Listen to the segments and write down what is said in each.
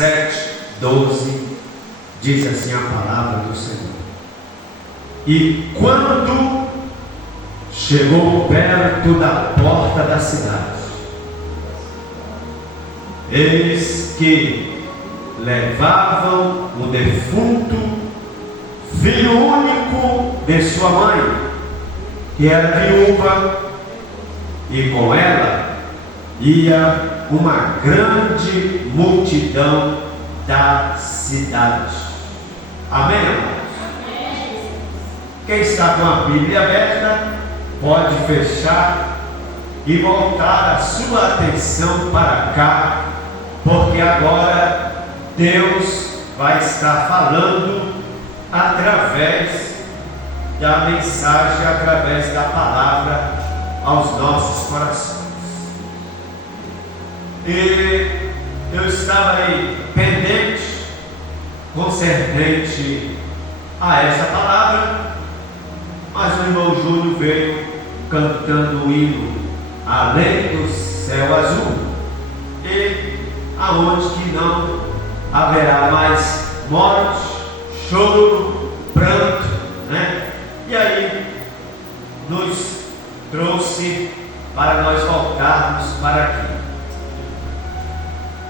7:12, diz assim a palavra do Senhor: e quando chegou perto da porta da cidade, eis que levavam o defunto, filho único de sua mãe, que era viúva, e com ela ia uma grande multidão da cidade. Amém, amados? Quem está com a Bíblia aberta pode fechar e voltar a sua atenção para cá, porque agora Deus vai estar falando através da mensagem, através da palavra aos nossos corações. E eu estava aí pendente concernente a essa palavra, mas o irmão Júlio veio cantando o hino Além do Céu Azul, e aonde que não haverá mais morte, choro, pranto, né? E aí nos trouxe para nós voltarmos para aqui.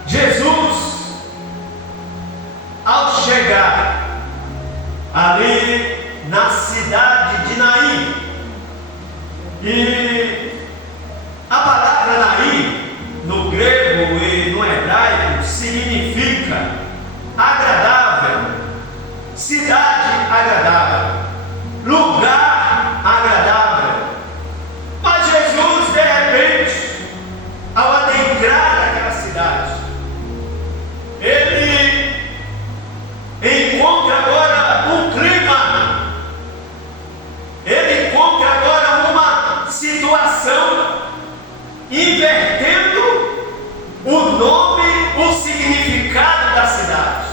Jesus, ao chegar ali na cidade de Naim, e a palavra Naim no grego e no hebraico significa agradável, cidade agradável, lugar agradável. Mas Jesus, de repente, ao adentrar aquela cidade, ele encontra agora um clima, ele encontra agora uma situação, invertendo o nome, o significado da cidade.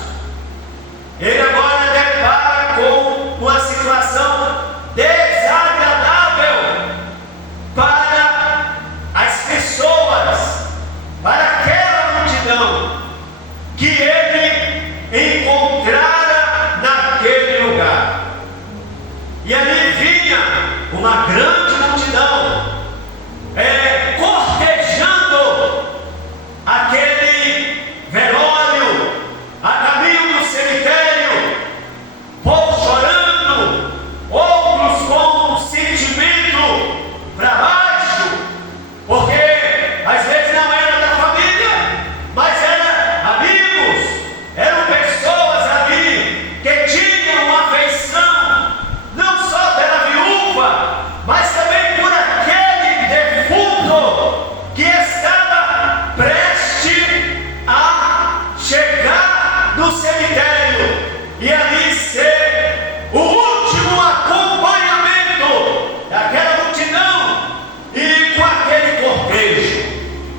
Ele agora depara com uma situação desagradável para as pessoas, para aquela multidão que ele encontrara naquele lugar. E ali vinha uma grande multidão, cortejando aquele velório, a caminho do cemitério, povo chorando, outros com um sentimento para baixo, porque às vezes não era da família, mas eram amigos, eram pessoas ali que tinham uma afeição, não só pela viúva, mas também por aquele defunto que estava prestes a chegar no cemitério e ali ser o último acompanhamento daquela multidão e com aquele cortejo.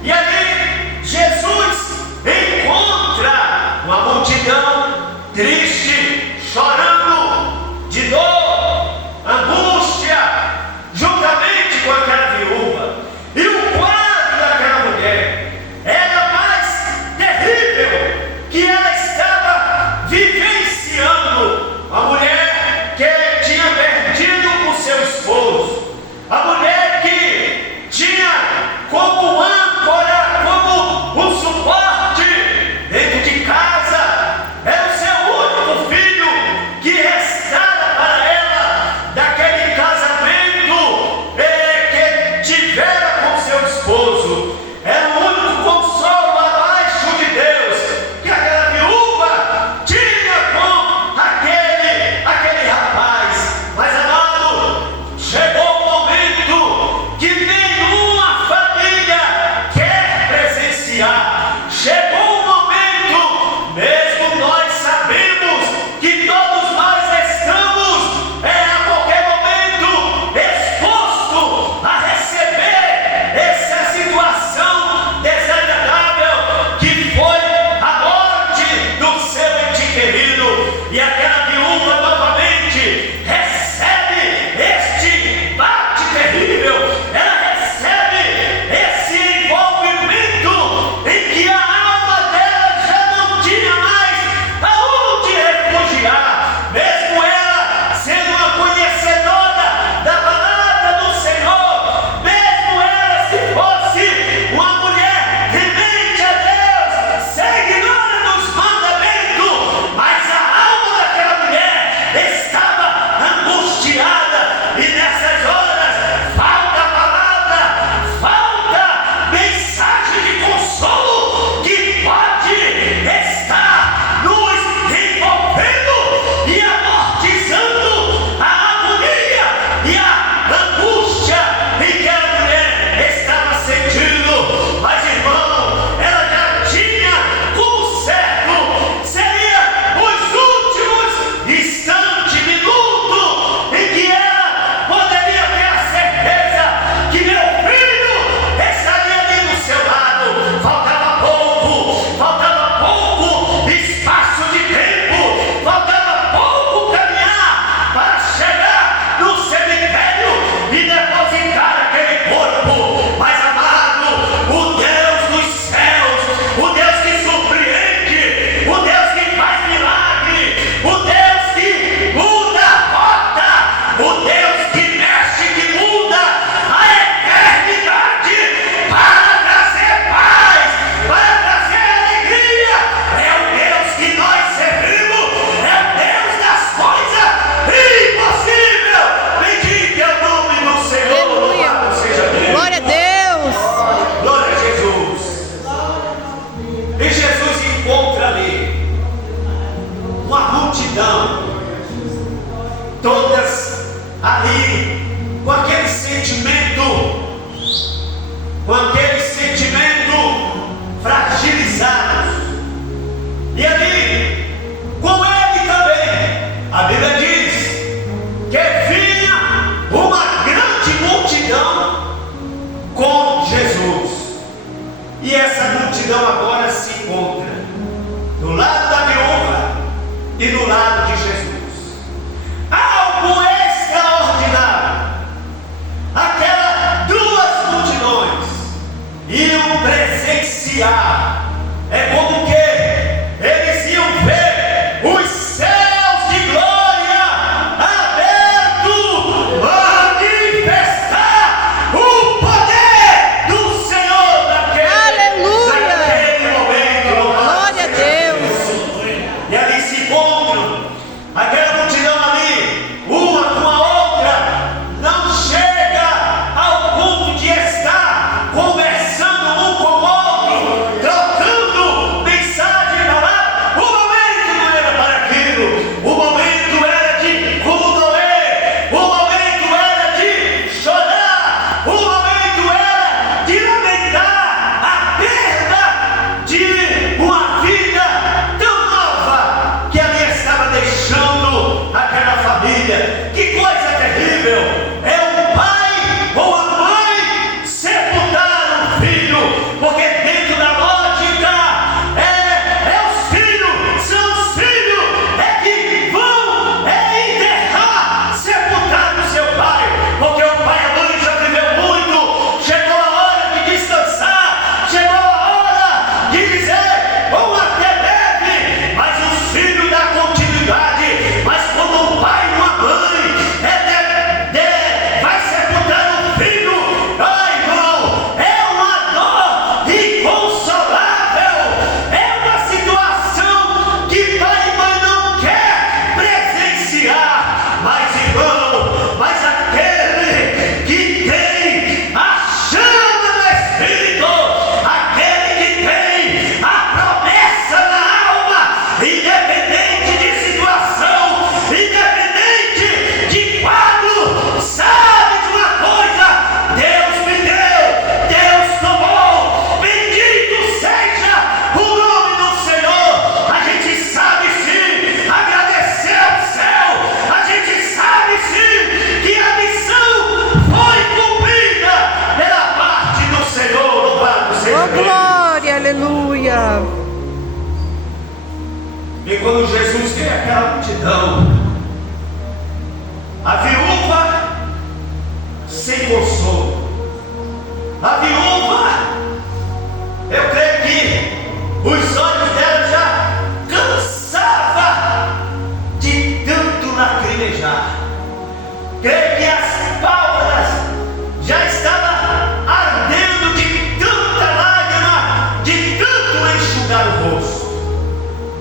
E ali Jesus encontra uma multidão triste, chorando de dor, angústia, juntamente com aquela viúva. E o quadro daquela mulher era mais terrível, que ela estava vivenciando. A mulher que tinha perdido o seu esposo, a mulher que tinha como âncora, como um suporte dentro de casa, era o seu único filho que restara para ela daquele casamento que tivera com seu esposo. Era o único consolo abaixo de Deus que aquela multidão, todas ali com aquele sentimento fragilizados, e ali com ele também, a Bíblia diz que vinha uma grande multidão com Jesus, e essa multidão agora se encontra do lado da viúva e do lado de Jesus. Algo extraordinário. Aquelas duas multidões iam presenciar. É como que eles iam ver os céus de glória abertos, manifestar o poder do Senhor naquele momento. Glória a Deus. E ali se encontram aquela multidão ali, uma com a outra, não chega ao ponto de estar conversando um com o outro, trocando mensagem para lá. O momento não era para aquilo, o momento era de condoer, o momento era de chorar, o momento era de lamentar a perda de uma vida tão nova que ali estava deixando aquela família. Que coisa terrível! É um pai ou a mãe sepultar um filho, porque dentro da lógica os filhos, são os filhos que vão enterrar, sepultar o seu pai, porque o pai e a mãe já viveu muito. Chegou a hora de descansar, chegou a hora de dizer, ou até deve, mas os filhos dão continuidade. Mas quando um pai e uma mãe vai sepultar um filho, irmão, é uma dor inconsolável, é uma situação que pai e mãe não quer presenciar. Mas irmão, mas aquele que tem a chama do Espírito, aquele que tem a promessa na alma, independente de situação, independente de quadro, sabe de uma coisa: Deus me deu, Deus tomou, bendito seja o nome do Senhor. A gente sabe sim agradecer ao céu, a gente sabe sim que a missão foi cumprida pela parte do Senhor. Louvado seja Oh, Deus. glória, aleluia. E quando Jesus vê aquela multidão, a viúva sem consolo, a viúva, eu creio que os olhos dela já cansavam de tanto lacrimejar. Creio que as pálpebras já estavam ardendo de tanta lágrima, de tanto enxugar o rosto.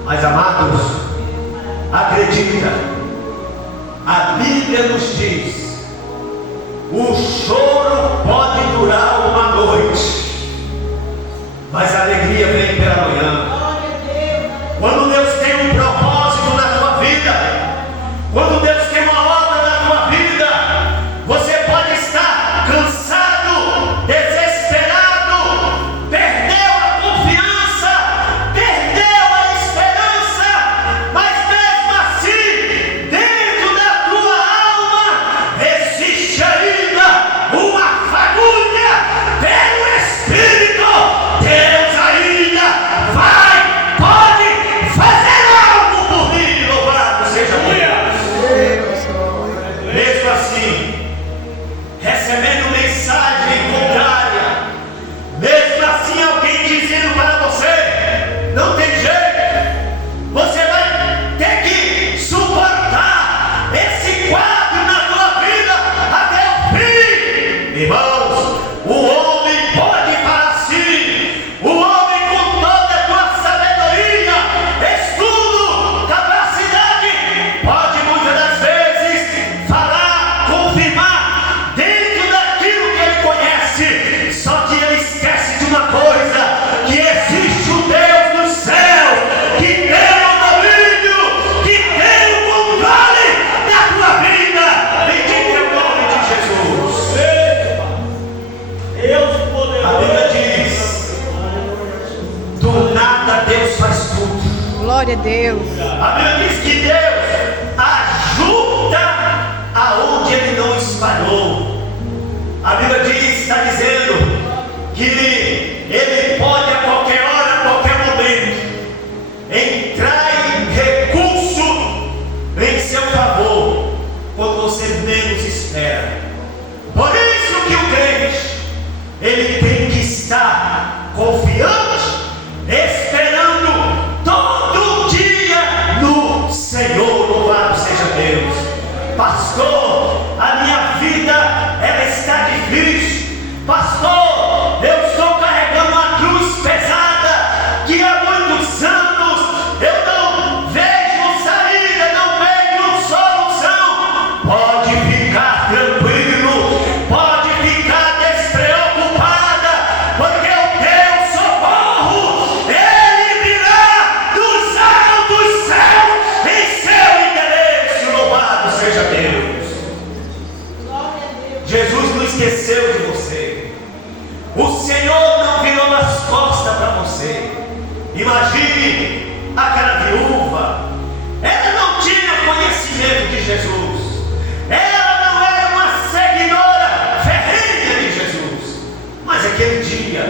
Mas amados, acredita, a Bíblia nos diz: o choro pode durar uma noite, mas a alegria vem pela manhã. Quando Deus tem um propósito na tua vida, quando Deus tem uma obra na tua vida, você pode estar cansado, desesperado, perdeu a confiança, perdeu a esperança, mas mesmo assim, dentro da tua alma, existe ainda uma fagulha pelo Espírito. Deus ainda vai Glória a Deus. A Bíblia diz que Deus ajuda aonde Ele não espalhou. A Bíblia está dizendo que Ele pode a qualquer hora, a qualquer momento, entrar em recurso em seu favor, quando você menos espera. Por isso que o crente, ele tem que estar confiante, esperando todo dia no Senhor. Louvado seja Deus. Pastor, a minha vida ela está difícil. Pastor, eu estou carregando uma cruz pesada que há muitos anos eu não vejo saída, não vejo solução. Pode ficar tranquilo, pode ficar despreocupada, porque o teu socorro, ele virá dos altos céus em seu endereço. Louvado seja Deus. Jesus não esqueceu de você. O Senhor não virou as costas para você. Imagine aquela viúva. Ela não tinha conhecimento de Jesus. Ela não era uma seguidora ferrenha de Jesus. Mas aquele dia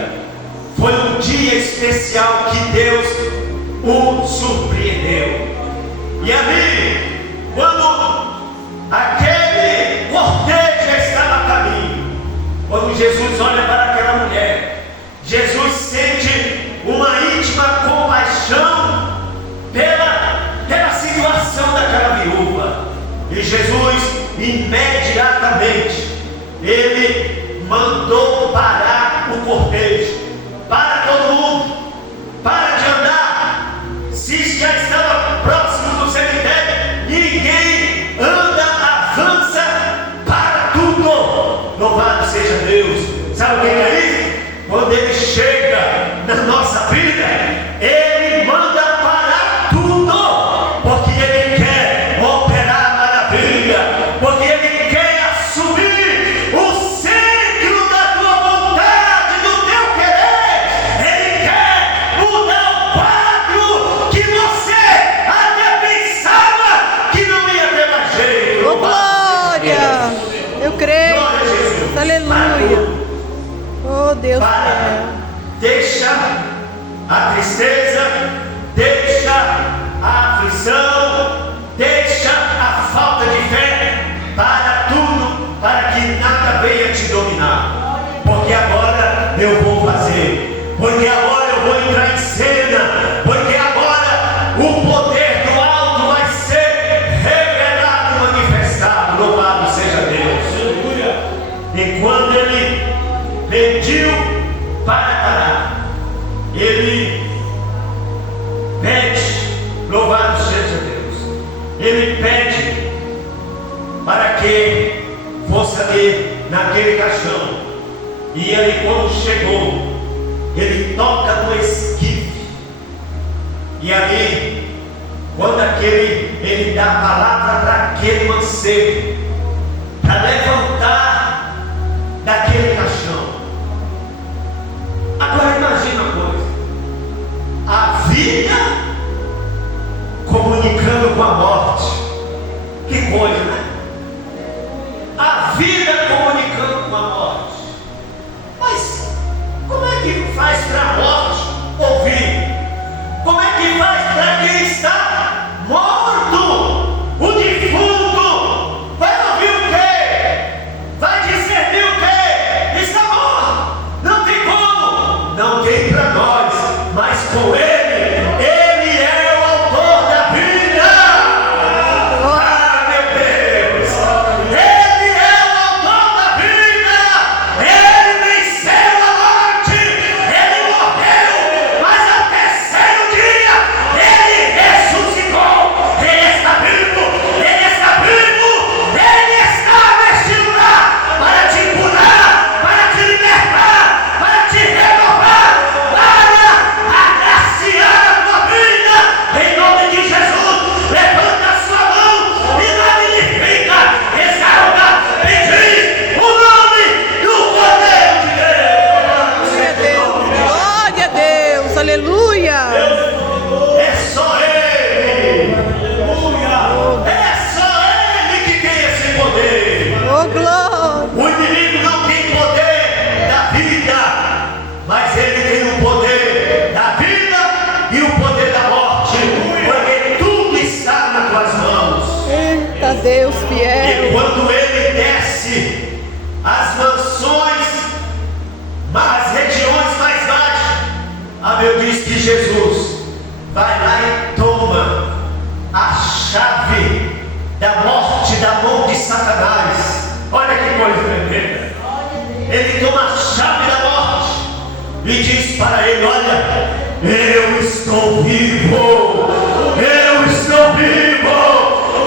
foi um dia especial que Deus o surpreendeu. E ali, quando aquele cortejo já estava a caminho, quando Jesus olha para aquela mulher, Jesus sente uma íntima compaixão pela situação daquela viúva. E Jesus, imediatamente, ele mandou parar o cortejo. Para todo mundo, para de andar. Se já estava próximo do cemitério, ninguém anda, avança, para tudo. Louvado seja Deus. Sabe o que é isso? Quando Ele chega na nossa vida, Ele manda parar tudo, porque Ele quer operar maravilha, porque Ele quer assumir o centro da tua vontade, do teu querer. Ele quer mudar o quadro que você até pensava que não ia ter mais jeito. Oh, glória! Eu creio. Glória a Jesus. Aleluia. Oh, Deus. Deixa a tristeza, deixa a aflição, deixa a falta de fé, para tudo, para que nada venha te dominar. Porque agora eu vou fazer, porque agora eu vou entrar em cena, porque agora o poder do alto vai ser revelado e manifestado. Louvado seja Deus. E quando ele pediu para parar, ele pede, louvado seja Deus, ele pede para que fosse ali naquele caixão. E ele, quando chegou, ele toca no esquife, e ali, quando ele dá a palavra para aquele mancebo, para levantar daquele caixão. Agora imagina uma coisa: a vida comunicando com a morte. Que coisa, né? A vida comunicando com a morte. Mas como é que faz para a morte ouvir? Como é que faz para quem está morto? O defunto vai ouvir o quê? Vai discernir o quê? ele toma a chave da morte e diz para ele: olha, eu estou vivo, eu estou vivo,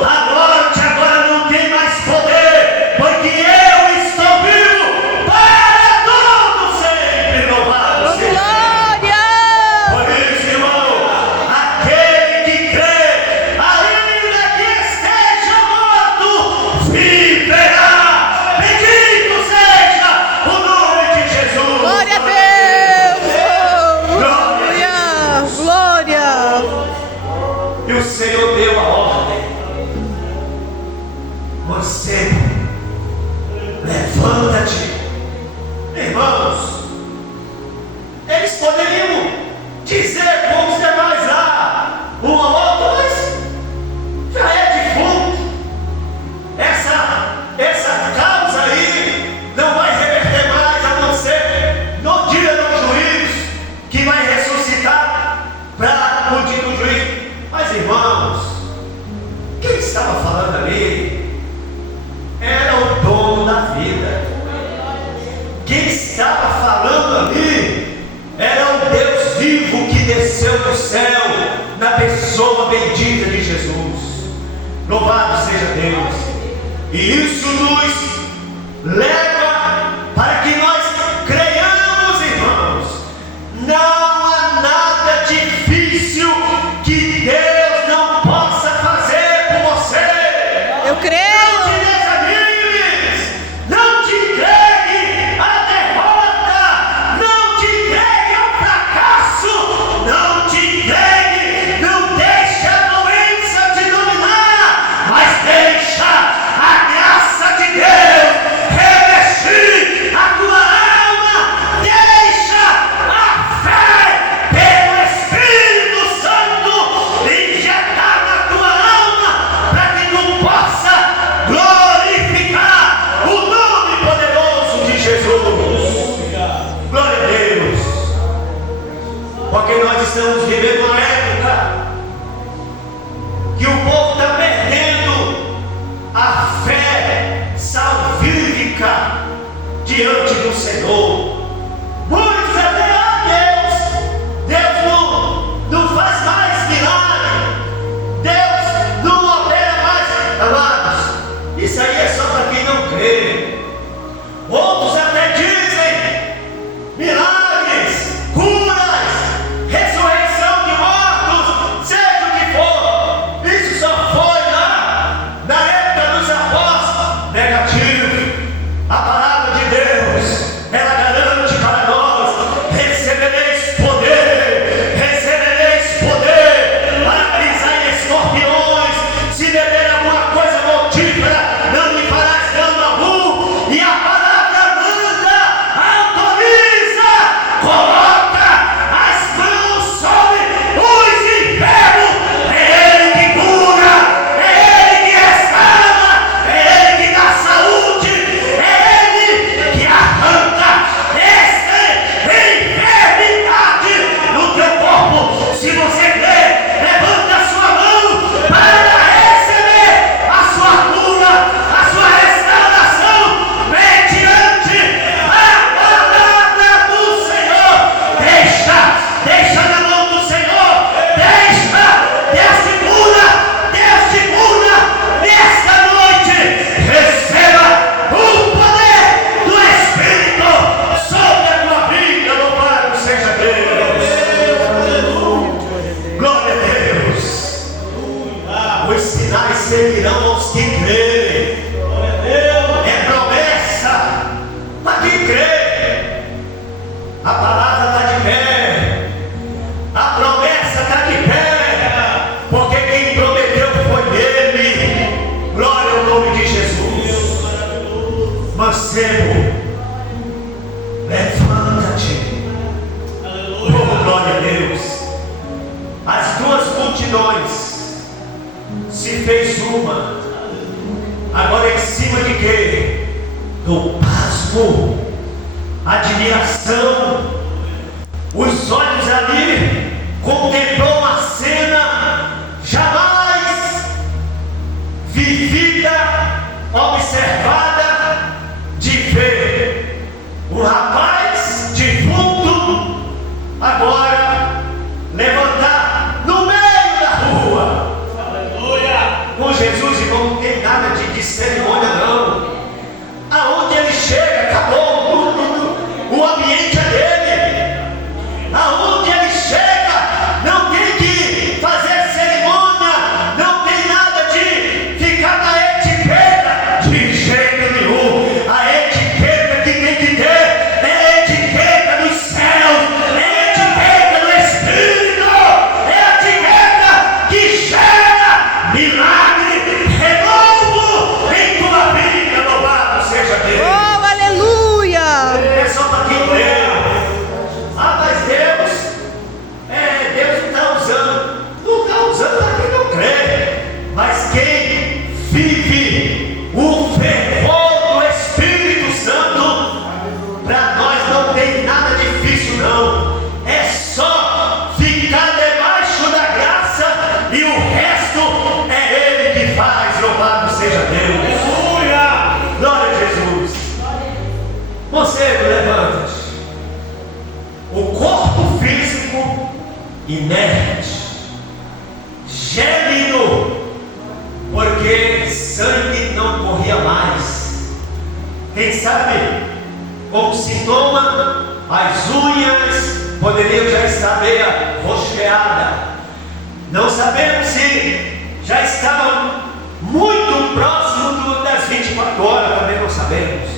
a morte agora não tem mais poder, porque eu estou vivo para todo sempre. Louvado seja Glória! por isso, irmão, aquele que crê, ainda que esteja morto, viverá. Bendito seja o nome de Jesus. Glória a Deus! Glória! Glória! E o Senhor deu a ordem: mancebo, levanta-te. Irmãos, eles poderiam dizer como os demais lá, um ao outro, mas já é defunto. Essa causa aí não vai reverter mais, a não ser no dia do juízo, que vai ressuscitar para o dia do juízo. Mas, irmãos, quem estava falando ali era o dono da vida. Quem estava falando ali era o Deus vivo que desceu do céu na pessoa bendita de Jesus. Louvado seja Deus. E isso nos leva para que nós creiamos, irmãos. Não há nada difícil que Deus não possa fazer por você. Eu creio! Não te desanimes, não te entregue à derrota, não te entregue ao fracasso, não te entregue, não deixe a doença te dominar, mas deixa a graça de Deus revestir a tua alma, deixa a fé pelo Espírito Santo injetar na tua alma, para que tu possa glorificar o nome poderoso de Jesus. Glória a Deus, porque nós estamos vivendo uma época que o povo está perdendo a fé salvífica diante do Senhor. Muitos até, Deus não faz mais milagre, Deus não opera mais. Amados, isso aí é só para quem não crê. Outros até dizem milagres, curas, ressurreição de mortos, seja o que for. Isso só foi lá na época dos apóstolos. Negativo. A palavra de Deus, ela garante para nós: recebereis poder para pisar em escorpiões, se beber alguma coisa mortífera, não lhe farás dano algum. E a palavra manda, autoriza, coloca as mãos sobre os enfermos. É Ele que cura, é Ele que restaura, é Ele que dá saúde, é Ele que arranca esta enfermidade no teu corpo. Se você crê, levanta a sua mão para receber a sua cura, a sua restauração, mediante a palavra do Senhor. Deixa na mão do Senhor, Deus te cura nesta noite. Receba o poder do Espírito sobre a tua vida. Louvado seja Deus. Glória a Deus. Os sinais seguirão aos que crerem. É promessa para quem crê. A palavra está de pé, a promessa está de pé, porque quem prometeu foi Ele. Glória ao nome de Jesus. Mancebo, levanta-te. Oh, glória a Deus. As duas multidões se fez uma. Agora em cima de quê? Do pasmo, admiração. Os olhos ali contemplou uma cena jamais vivida, observada, de ver Mancebo, levanta-te. O corpo físico inerte, gélido, porque sangue não corria mais. Quem sabe, como sintoma, as unhas poderiam já estar meio rosqueadas. Não sabemos se já estavam muito próximo das 24 horas, também não sabemos.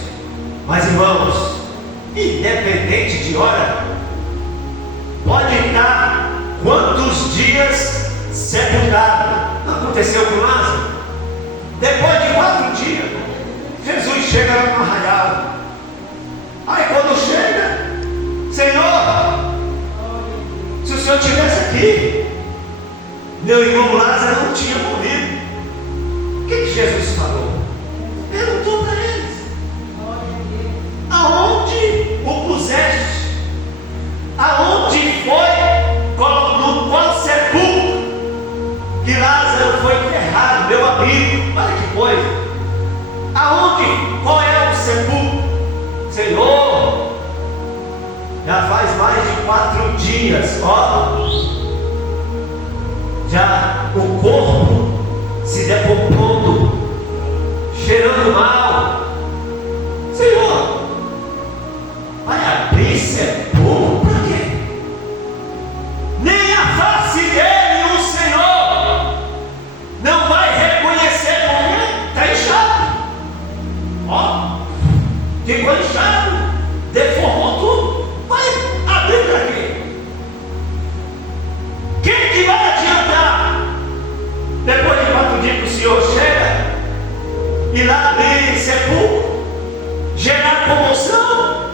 Mas, irmãos, independente de hora, pode estar quantos dias sepultado. Não aconteceu com Lázaro? Depois de 4 dias, Jesus chega lá no arraial. Aí quando chega, Senhor, se o Senhor estivesse aqui, meu irmão Lázaro não tinha morrido. O que Jesus falou? Perguntou para eles: aonde o puseste? Aonde foi? No qual sepulcro que Lázaro foi enterrado, meu amigo? Olha que coisa. Aonde? Qual é o sepulcro? Senhor, já faz mais de 4 dias, ó, já o corpo se decompondo, cheirando mal. Senhor, vai abrir sepulcro para quê? Nem a face dele o Senhor não vai reconhecer como está inchado. Ó, ficou inchado, deformou tudo. Vai abrir para quê? Quem que vai adiantar? Depois de 4 dias que o Senhor chega e lá abrir sepulcro, gerar comoção,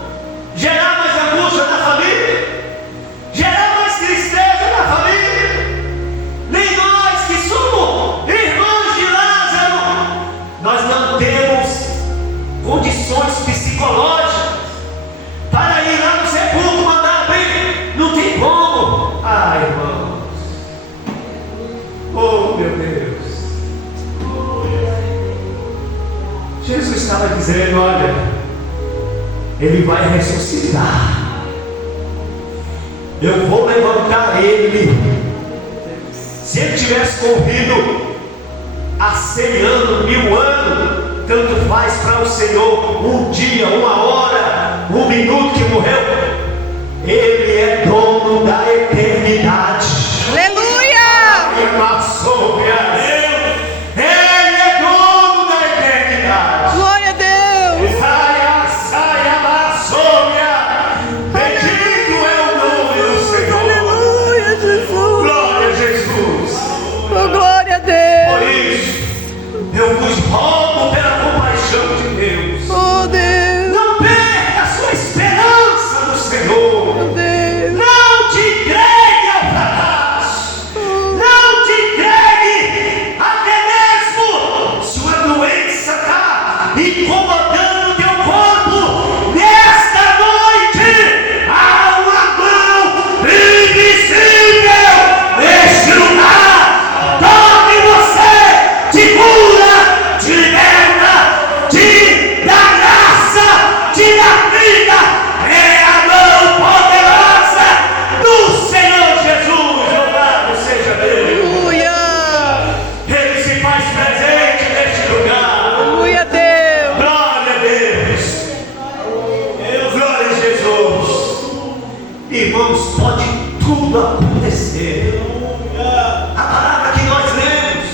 gerar mais angústia na família, gerar mais tristeza na família. Nem nós que somos irmãos de Lázaro, nós não temos condições psicológicas para ir lá no sepulcro, mandar abrir. Não tem como. Ah, irmãos, oh meu Deus, Jesus estava dizendo: olha, Ele vai ressuscitar, eu vou levantar Ele. Se Ele tivesse morrido há 100 anos, 1000 anos, tanto faz para o Senhor. Um dia, 1 hora, 1 minuto que morreu, Ele é dono da eternidade. Aleluia! Ele é dono da eternidade. Glória a Deus! Bendito é o nome do Senhor. Aleluia, Jesus! Glória a Jesus. Oh, glória a Por Deus! isso, eu vos rogo pela compaixão de Deus, Oh, Deus! não perca a sua esperança no Senhor. Oh, Deus! Não te entregue ao fracasso. Não te entregue até mesmo se uma doença está incomodando o teu corpo. Nesta noite há uma mão invisível neste lugar. Toque você, te cura, te liberta, te dá graça, te dá vida. É a mão poderosa do Senhor Jesus. Louvado seja Deus. Aleluia! Ele se faz presente neste lugar. Aleluia, Deus! Glória a Deus. Glória a Jesus. Irmãos, pode tudo acontecer. A palavra que nós lemos,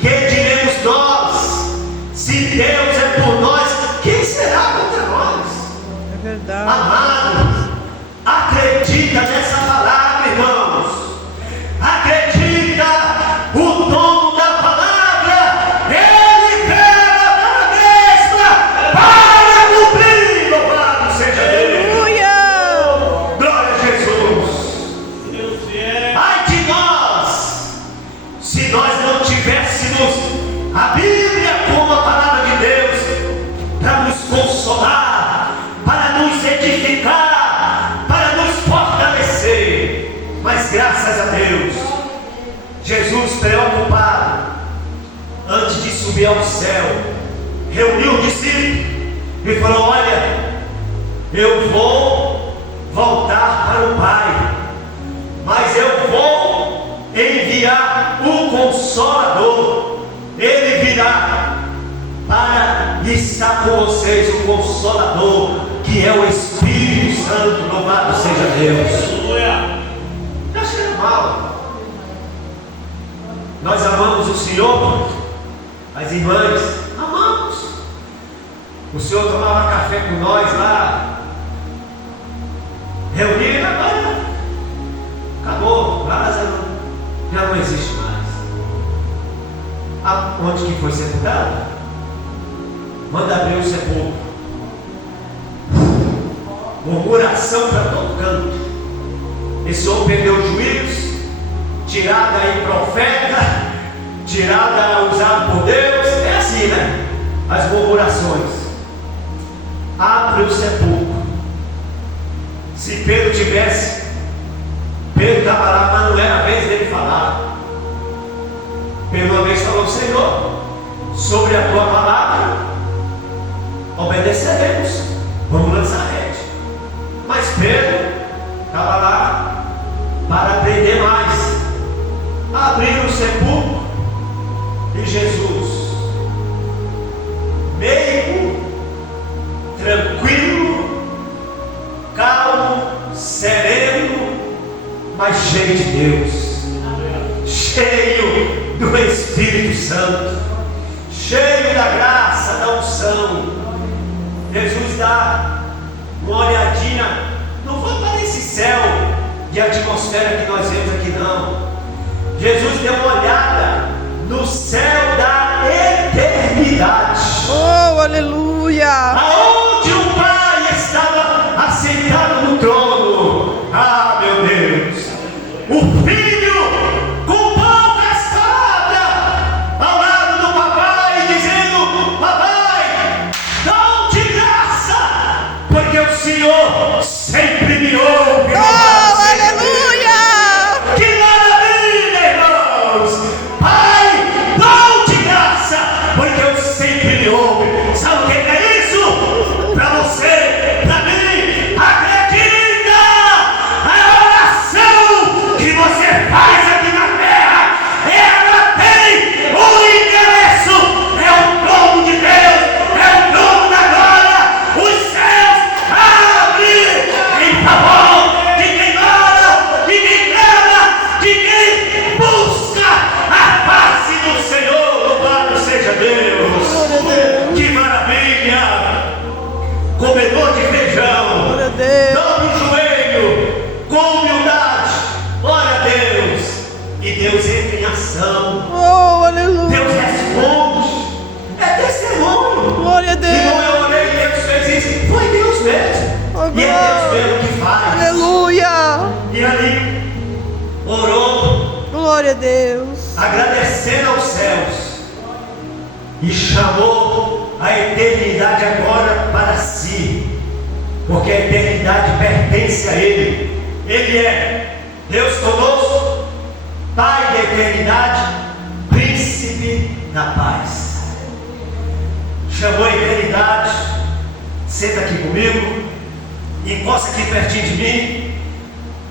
que diremos nós? Se Deus é por nós, quem será contra nós? É verdade. Amados, acredita nessa palavra, irmãos. Acredita, o dono da palavra, Ele pega na mesma para cumprir. Louvado seja Deus. Aleluia! Glória a Jesus. Ai de nós, se nós não tivéssemos a Bíblia como a palavra de Deus para nos consolar, para nos edificar, para nos fortalecer. Mas graças a Deus, Jesus, preocupado, antes de subir ao céu, reuniu os discípulos e falou: olha, eu vou voltar para o Pai, mas eu vou enviar o Consolador. Ele virá para estar com vocês, o Consolador, que é o Espírito Santo. Louvado seja Deus. Já cheira mal. Nós amamos o Senhor, as irmãs, amamos. O Senhor tomava café com nós lá, reunido, agora acabou, Lázaro já não existe mais. Onde que foi sepultado? Manda abrir o sepulcro. Murmuração para todo canto. Esse homem perdeu os juízos, tirada aí profeta, tirada usado por Deus. É assim, né? As murmurações. Abre o sepulcro. Se Pedro tivesse, Pedro estava lá, mas não era a vez dele falar. Pedro uma vez falou: Senhor, sobre a tua palavra obedeceremos, vamos lançar a rede. Mas Pedro estava lá para aprender mais. Abriram o sepulcro e Jesus, meio tranquilo, calmo, sereno, mas cheio de Deus, cheio do Espírito Santo, cheio da graça, da unção. Jesus dá uma olhadinha, não foi para esse céu de atmosfera que nós vemos aqui, não. Jesus deu uma olhada no céu da eternidade. Oh, aleluia! Aonde o Pai estava assentado no trono. Ah, meu Deus! O Filho com poucas palavras ao lado do papai, dizendo: papai, dá-te graça, porque o Senhor sempre me ouve. Oh, aleluia! Que maravilha, irmãos! Pai, dá-te graça, porque eu sempre me ouve. Sabe o que é isso? Para você, para mim, acredita! A oração que você faz aqui na terra, ela tem um endereço, é o trono de Deus, é o trono da glória. Os céus abrem em favor de quem ora, de quem clama, de quem busca a face do Senhor. Louvado seja Deus! Que maravilha! Comedor de feijão, Glória a Deus! dobra o joelho com humildade, ora a Deus, e Deus entra em ação. Oh, aleluia! Deus responde, é testemunho. Glória a E não Deus! eu orei e Deus fez isso, foi Deus mesmo. Oh, E é Deus mesmo que faz. Aleluia! E ali orou, Glória a Deus! agradecendo aos céus, e chamou a eternidade agora para si, porque a eternidade pertence a Ele. Ele é Deus conosco, Pai da eternidade, Príncipe da paz. Chamou a eternidade, senta aqui comigo, encosta aqui pertinho de mim,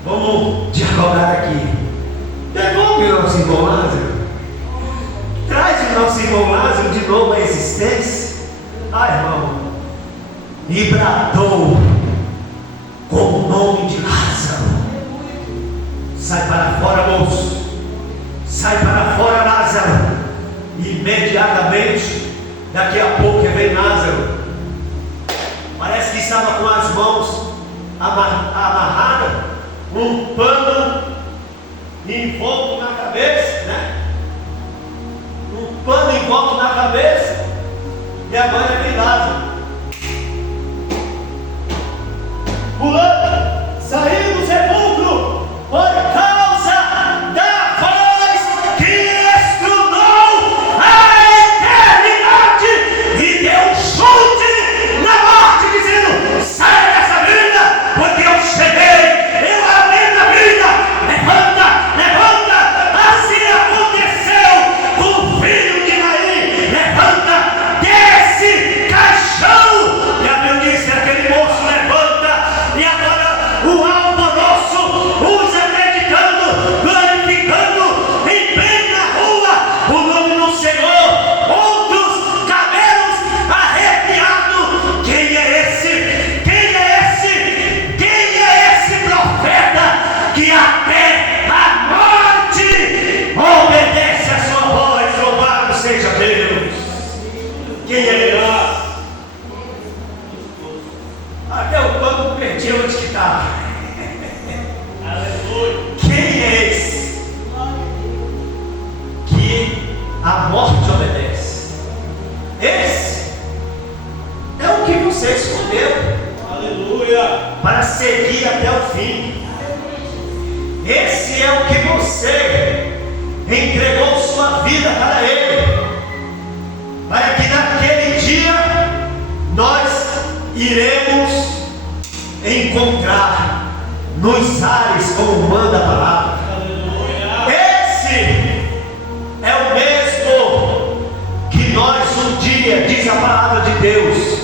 vamos dialogar aqui. Devolve o nosso irmão Lázaro. Traz o nosso irmão Lázaro de novo à existência. Ah, irmão, e bradou com o nome de Lázaro: sai para fora, moço, sai para fora, Lázaro. Imediatamente, daqui a pouco vem Lázaro. Parece que estava com as mãos amarradas, um pano envolto na cabeça, né? Um pano envolto na cabeça, e agora vem Lázaro pulando, saiu do sepulcro por causa da voz que estudou a eternidade e deu um chute na morte, dizendo: sai dessa vida, porque eu cheguei, eu abri a vida. Levanta, levanta. Assim aconteceu com o filho de Naim. Levanta desse caixão. E entregou sua vida para Ele, para que naquele dia nós iremos encontrar nos ares, como manda a palavra. Esse é o mesmo que nós um dia, diz a palavra de Deus,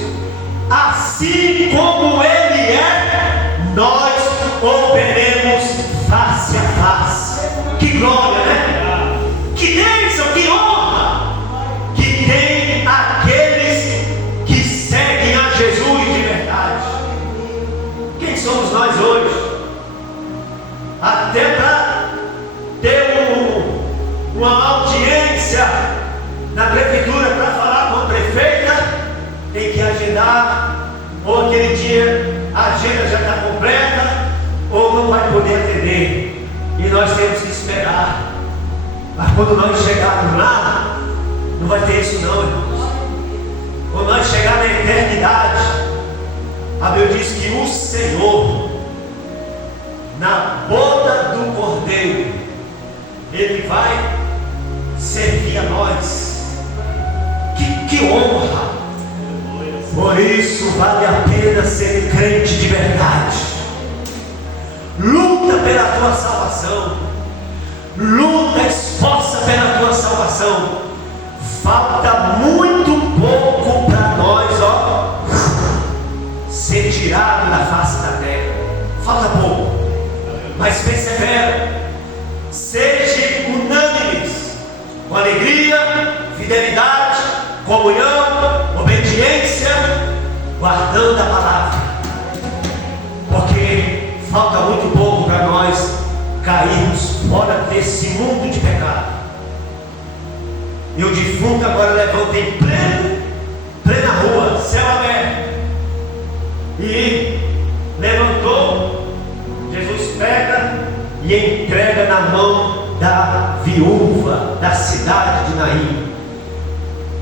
assim como Ele é, nós o veremos face a face. Que glória, né? Que bênção, que honra que tem aqueles que seguem a Jesus de verdade. Quem somos nós hoje? Até para ter uma audiência na prefeitura para falar com a prefeita, tem que agendar, ou aquele dia a agenda já está completa, ou não vai poder atender, e nós temos que esperar. Mas quando nós chegarmos lá, não vai ter isso não, irmãos. Quando nós chegar na eternidade, a Bíblia diz que o Senhor, na boda do Cordeiro, Ele vai servir a nós. Que honra! Por isso vale a pena ser crente de verdade. Luta pela tua salvação. Luta, esforça pela tua salvação. Falta muito pouco para nós, ser tirado da face da terra. Falta pouco, mas persevera. Seja unânimes, com alegria, fidelidade, comunhão, obediência, guardando a palavra, porque falta muito pouco para nós cairmos fora desse mundo de pecado. E o defunto agora levanta em plena rua, céu aberto, e levantou. Jesus pega e entrega na mão da viúva da cidade de Naim.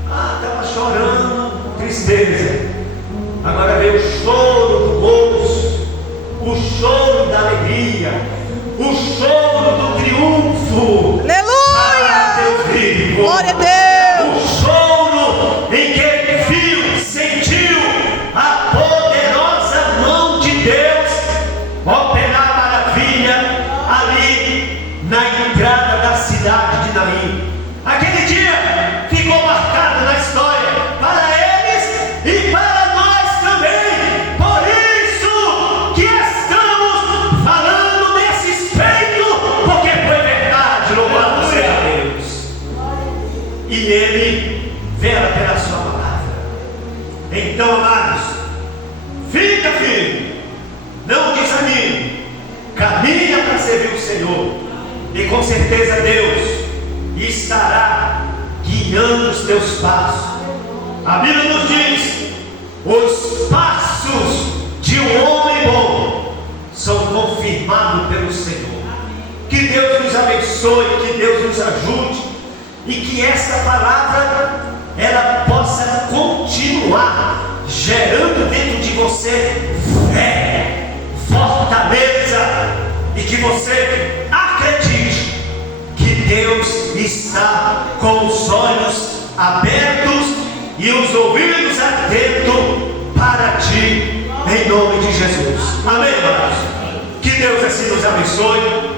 Estava chorando, tristeza. Agora veio o choro do gozo, o choro da alegria, o choro do triunfo. Aleluia! Deus vive. Glória a Deus! O choro em que ele viu, sentiu a poderosa mão de Deus operar maravilha ali na entrada da cidade de Naim. Aquele dia ficou marcado na história para eles e para nós também. Por isso que estamos falando desses feitos, porque foi verdade. Louvado seja Deus. E Ele vela pela sua palavra. Então, amados, fica firme, não desanime, caminha para servir o Senhor, e com certeza Deus estará guiando os teus passos. A Bíblia nos diz: os passos de um homem bom são confirmados pelo Senhor. Que Deus nos abençoe, que Deus nos ajude, e que esta palavra ela possa continuar gerando dentro de você fé, fortaleza, e que você acredite que Deus está com os olhos abertos e os ouvidos atentos para ti, em nome de Jesus. Amém, irmãos? Que Deus assim nos abençoe.